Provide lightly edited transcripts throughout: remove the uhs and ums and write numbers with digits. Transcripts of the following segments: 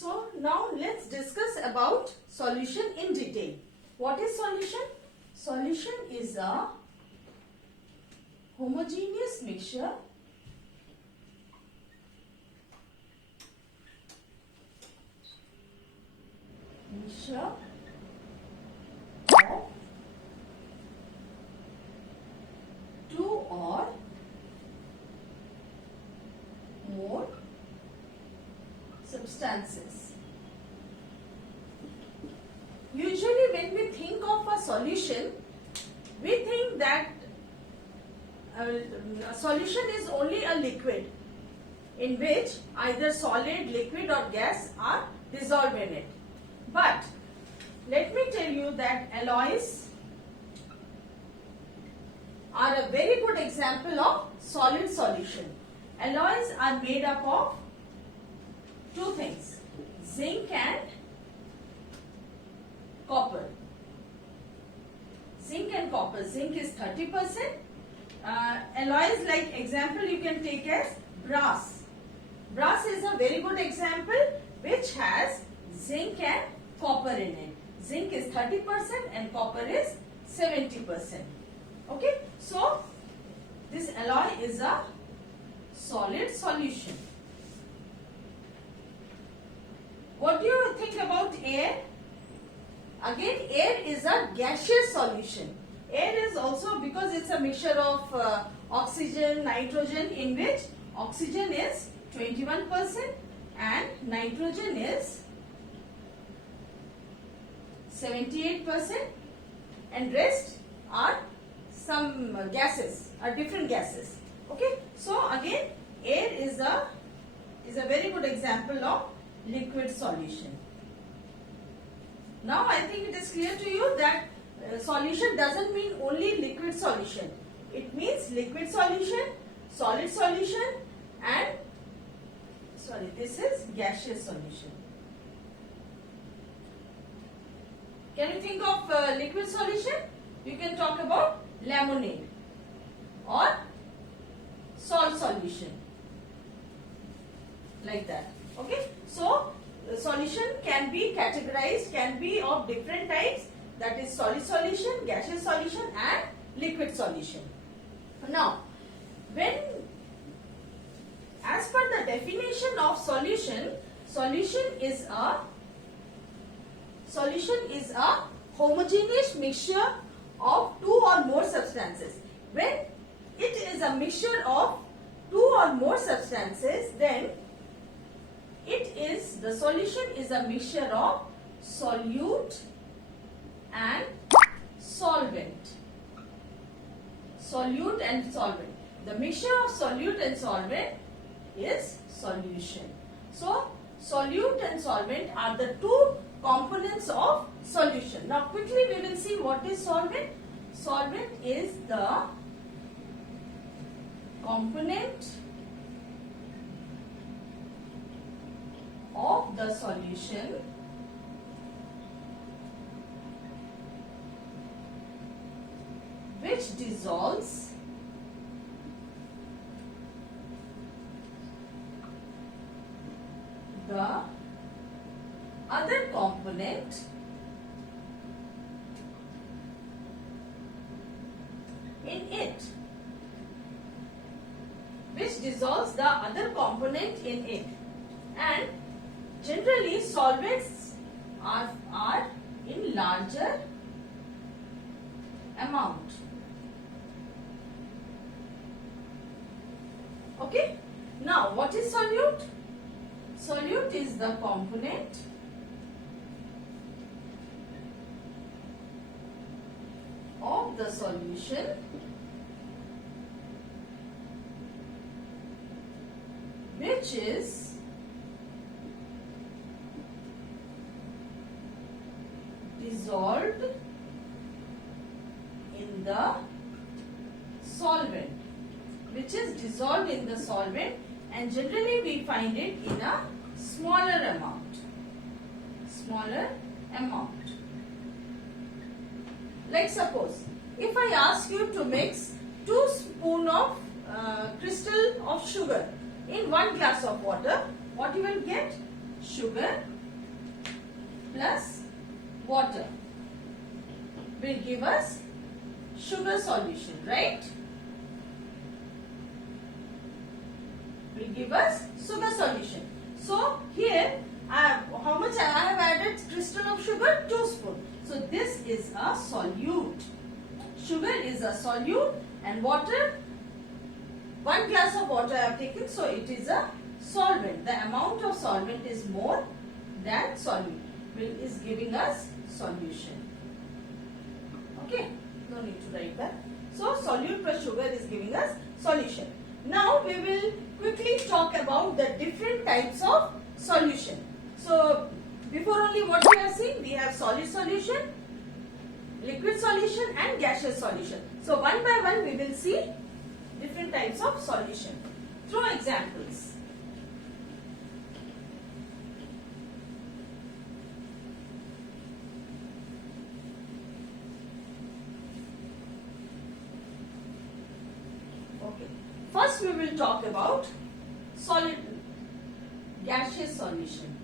So now let's discuss about solution in detail. What is solution? Solution is a homogeneous mixture of two or more substances. Usually when we think of a solution, we think that a solution is only a liquid in which either solid, liquid or gas are dissolved in it. But let me tell you that alloys are a very good example of solid solution. Alloys are made up of two things, zinc and copper. Zinc and copper. Zinc is 30%. Alloys, like example, you can take as brass. Brass is a very good example which has zinc and copper in it. Zinc is 30% and copper is 70%. Okay, so this alloy is a solid solution. What do you think about air? Again, air is a gaseous solution. Air is also, because it's a mixture of oxygen, nitrogen, in which oxygen is 21% and nitrogen is 78% and rest are some gases, are different gases. Okay, so again air is a very good example of liquid solution. Now I think it is clear to you that solution doesn't mean only liquid solution. It means liquid solution, solid solution and this is gaseous solution. Can you think of liquid solution? You can talk about lemonade or salt solution, like that. Okay, so the solution can be categorized, can be of different types, that is solid solution, gaseous solution and liquid solution. Now, as per the definition of solution, solution is a homogeneous mixture of two or more substances. When it is a mixture of two or more substances, then the solution is a mixture of solute and solvent. Solute and solvent. The mixture of solute and solvent is solution. So, solute and solvent are the two components of solution. Now, quickly we will see what is solvent. Solvent is the component of the solution which dissolves the other component in it. Which dissolves the other component in it. And generally solvents are in larger amount. Okay. Now what is solute? Solute is the component of the solution which is dissolved in the solvent, and generally we find it in a smaller amount. Like suppose, if I ask you to mix 2 spoons of crystal of sugar in 1 glass of water, what you will get? sugar plus water will give us sugar solution, right? Will give us sugar solution. So here how much I have added crystal of sugar? 2 spoons. So this is a solute. Sugar is a solute and water, 1 glass of water I have taken, so it is a solvent. The amount of solvent is more than solute, is giving us solution. Okay, no need to write that. So solute plus sugar is giving us solution. Now we will quickly talk about the different types of solution. So before only what we have seen, we have solid solution, liquid solution and gaseous solution. So one by one we will see different types of solution through examples. Okay. First we will talk about solid gaseous solution.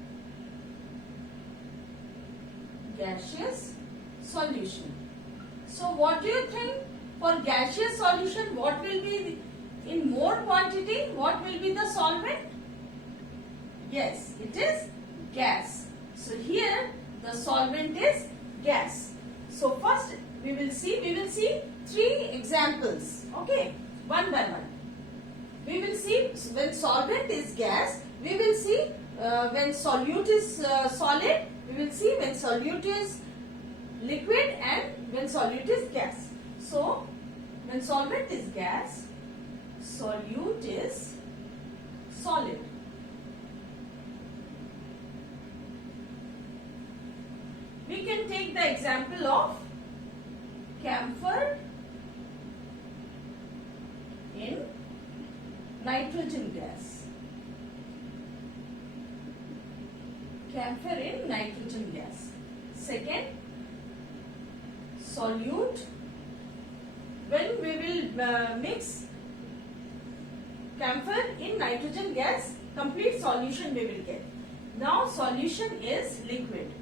Gaseous solution. So what do you think for gaseous solution, what will be in more quantity, what will be the solvent? Yes, it is gas. So here the solvent is gas. So first we will see 3 examples. Okay, one by one. We will see when solvent is gas, we will see when solute is solid, we will see when solute is liquid and when solute is gas. So when solvent is gas, solute is solid. We can take the example of camphor in nitrogen gas. Camphor in nitrogen gas. Second, solute. When we will mix camphor in nitrogen gas, complete solution we will get. Now solution is liquid.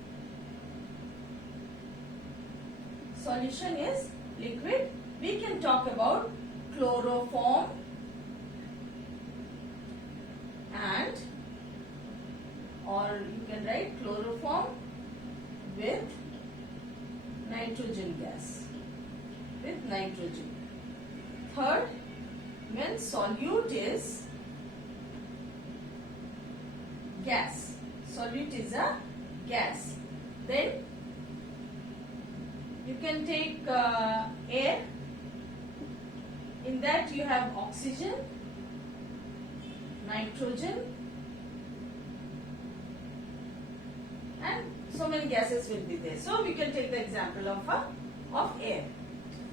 Solution is liquid. We can talk about chloroform and, or you can write chloroform with nitrogen gas, with nitrogen. Third, when solute is gas, solute is a gas, then you can take air. In that you have oxygen, nitrogen and so many gases will be there. So we can take the example of air.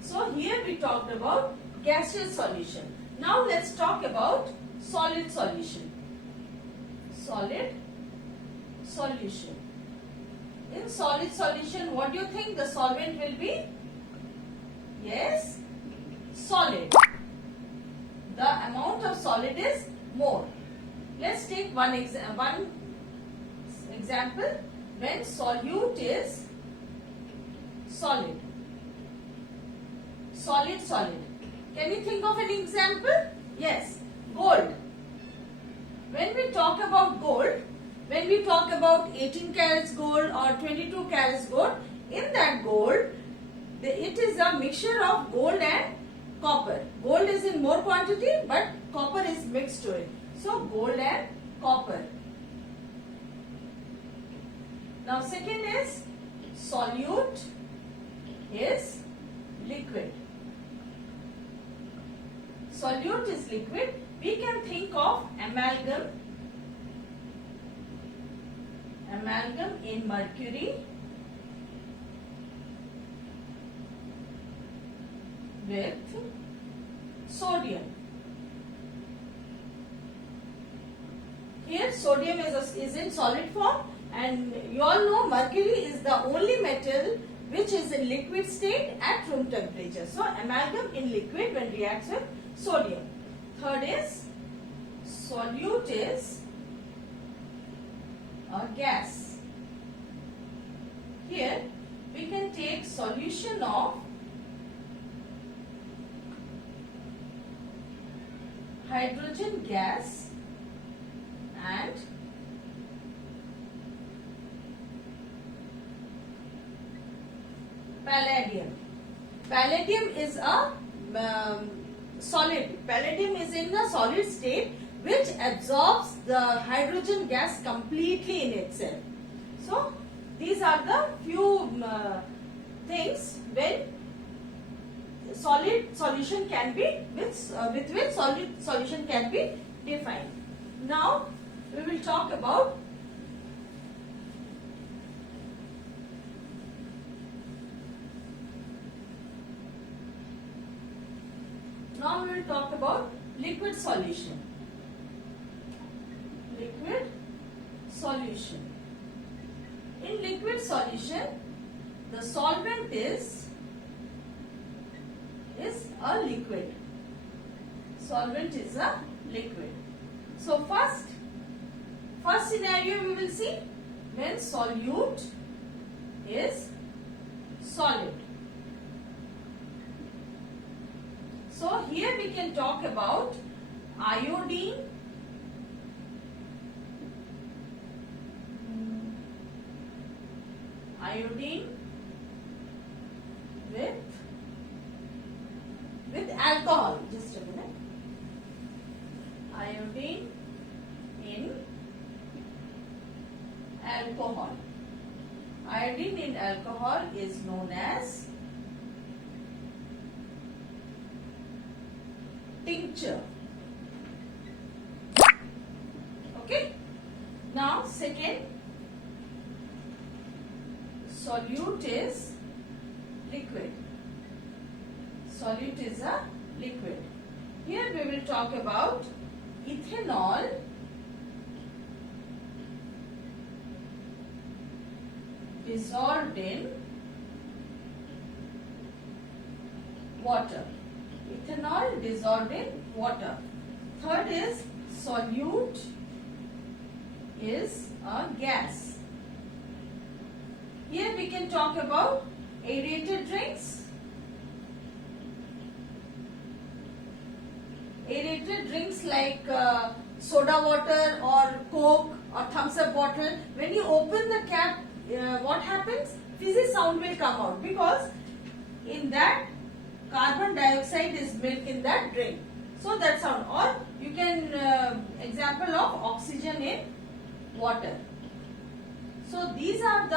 So here we talked about gaseous solution. Now let's talk about solid solution. Solid solution. In solid solution, what do you think the solvent will be? Yes, solid. The amount of solid is more. Let's take one example when solute is solid. Solid. Can you think of an example? Yes, gold. When we talk about gold, when we talk about 18 carats gold or 22 carats gold, in that gold, it is a mixture of gold and copper. Gold is in more quantity but copper is mixed to it. So gold and copper. Now second is solute is liquid. Solute is liquid. We can think of amalgam. Amalgam in mercury with sodium. Here sodium is in solid form, and you all know mercury is the only metal which is in liquid state at room temperature. So amalgam in liquid when reacts with sodium. Third is solute is a gas. Here we can take solution of hydrogen gas and palladium. Palladium is a solid. Palladium is in a solid state which absorbs the hydrogen gas completely in itself. So these are the few things when solid solution can be with which solid solution can be defined. Now we will talk about liquid solution. Liquid solution. In liquid solution, the solvent is a liquid. Solvent is a liquid. So first scenario we will see when solute is solid. So here we can talk about iodine, with alcohol. Just a minute. Iodine in alcohol. Iodine in alcohol is known as tincture. Okay. Now second, solute is liquid. Solute is a liquid. Here we will talk about ethanol dissolved in water. Ethanol dissolved in water. Third is solute is a gas. Here we can talk about aerated drinks. Aerated drinks like soda water or Coke or Thumbs Up bottle. When you open the cap, what happens? Fizzy sound will come out because in that carbon dioxide is milk in that drink. So that sound. Or you can example of oxygen in water. So these are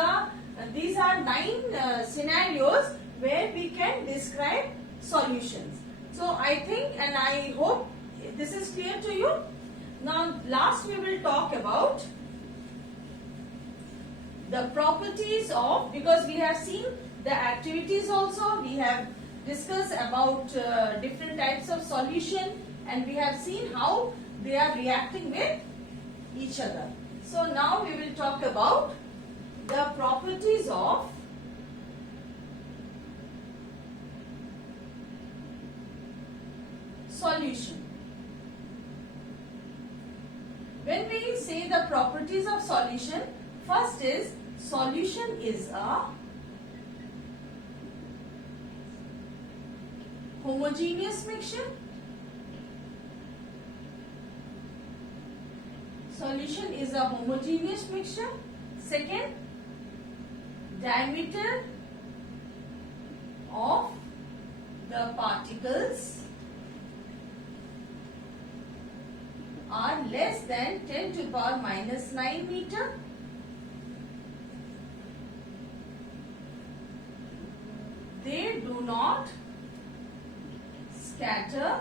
9 scenarios where we can describe solutions. So I think and I hope this is clear to you. Now last we will talk about the properties of, because we have seen the activities also, we have discussed about different types of solution and we have seen how they are reacting with each other. So now we will talk about the properties of solution. When we say the properties of solution, first is solution is a homogeneous mixture. Solution is a homogeneous mixture. Second, diameter of the particles are less than 10 to the power minus 9 meter. They do not scatter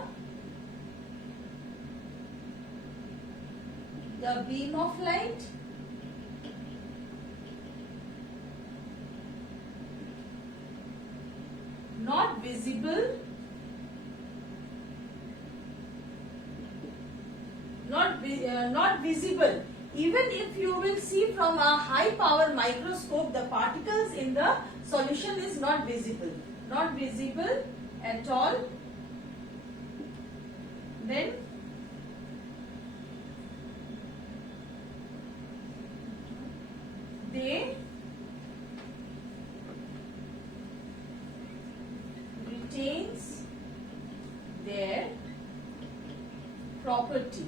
the beam of light. Not visible. Not visible. Even if you will see from a high power microscope, the particles in the solution is not visible. Not visible at all. Then they retains their property.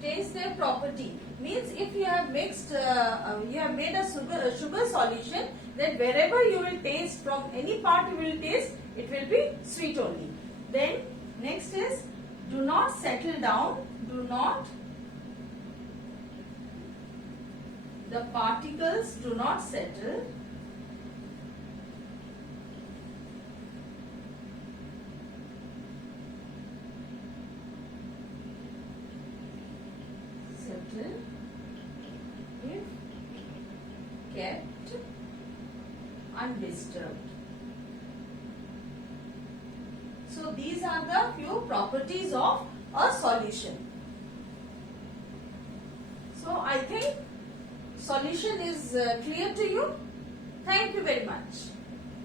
Retains their property means if you have mixed, you have made a sugar solution, then wherever you will taste, from any part you will taste, it will be sweet only. Then next is do not settle down. Do not, the particles do not settle. Settle if kept undisturbed. So these are the few properties of a solution. So I think solution is clear to you. Thank you very much.